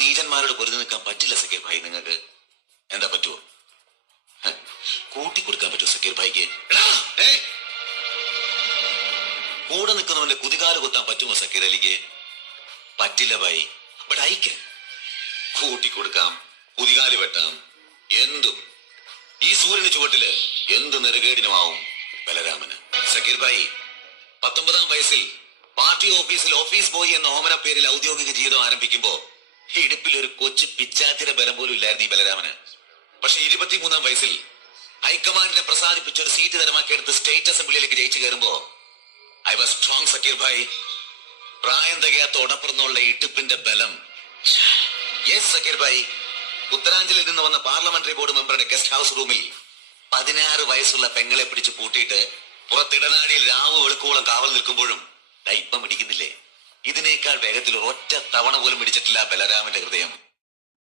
നീചന്മാരോട് പൊരുതി നിൽക്കാൻ പറ്റില്ല സക്കീർ ഭായി. നിങ്ങൾക്ക് എന്താ പറ്റുമോ? കൂട്ടിക്കൊടുക്കാൻ പറ്റുമോ സക്കീർ ഭായിക്ക്? കൂടെ നിൽക്കുന്നവന്റെ കുതികാല് കുത്താൻ പറ്റുമോ സക്കീർ അലിക്ക്? പറ്റില്ല ഭായി. But I can. കൂട്ടിക്കൊടുക്കാം, കുതികാല് വെട്ടാം, എന്തും. ഈ സൂര്യന് ചുവട്ടില് എന്ത് നെറുകേടിനുമാവും ബലരാമന്. സക്കീർ ഭായി 19-ാം വയസ്സിൽ പാർട്ടി ഓഫീസിൽ ഓഫീസ് ബോയ് എന്ന ഓമന പേരിൽ ഔദ്യോഗിക ജീവിതം ആരംഭിക്കുമ്പോ ഇടുപ്പിൽ ഒരു കൊച്ചു പിച്ചാത്തിയുടെ ബലം പോലും ഇല്ലായിരുന്നു ഈ ബലരാമന്. പക്ഷെ 23-ാം വയസ്സിൽ ഹൈക്കമാൻഡിനെ പ്രസാദിപ്പിച്ച ഒരു സീറ്റ് തരമാക്കിയെടുത്ത് സ്റ്റേറ്റ് അസംബ്ലിയിലേക്ക് ജയിച്ചു കയറുമ്പോ ഐ വാസ് സ്ട്രോങ് സക്കീർ ഭായി. പ്രായം തികയാത്ത ഉടപ്പിറന്നുള്ള ഇടുപ്പിന്റെ ബലം. യെസ് സക്കീർ ഭായി. ഉത്തരാഞ്ചലിൽ നിന്ന് വന്ന പാർലമെന്ററി ബോർഡ് മെമ്പറുടെ ഗസ്റ്റ് ഹൗസ് റൂമിൽ 16 വയസ്സുള്ള പെങ്ങളെ പിടിച്ച് പൂട്ടിയിട്ട് പുറത്തിടനാടിയിൽ രാവ് വെളുക്കോളം കാവൽ നിൽക്കുമ്പോഴും ഇപ്പം പിടിക്കുന്നില്ലേ? ഇതിനേക്കാൾ വേഗത്തിൽ ഒരൊറ്റ തവണ പോലും പിടിച്ചിട്ടില്ല ബലരാമന്റെ ഹൃദയം.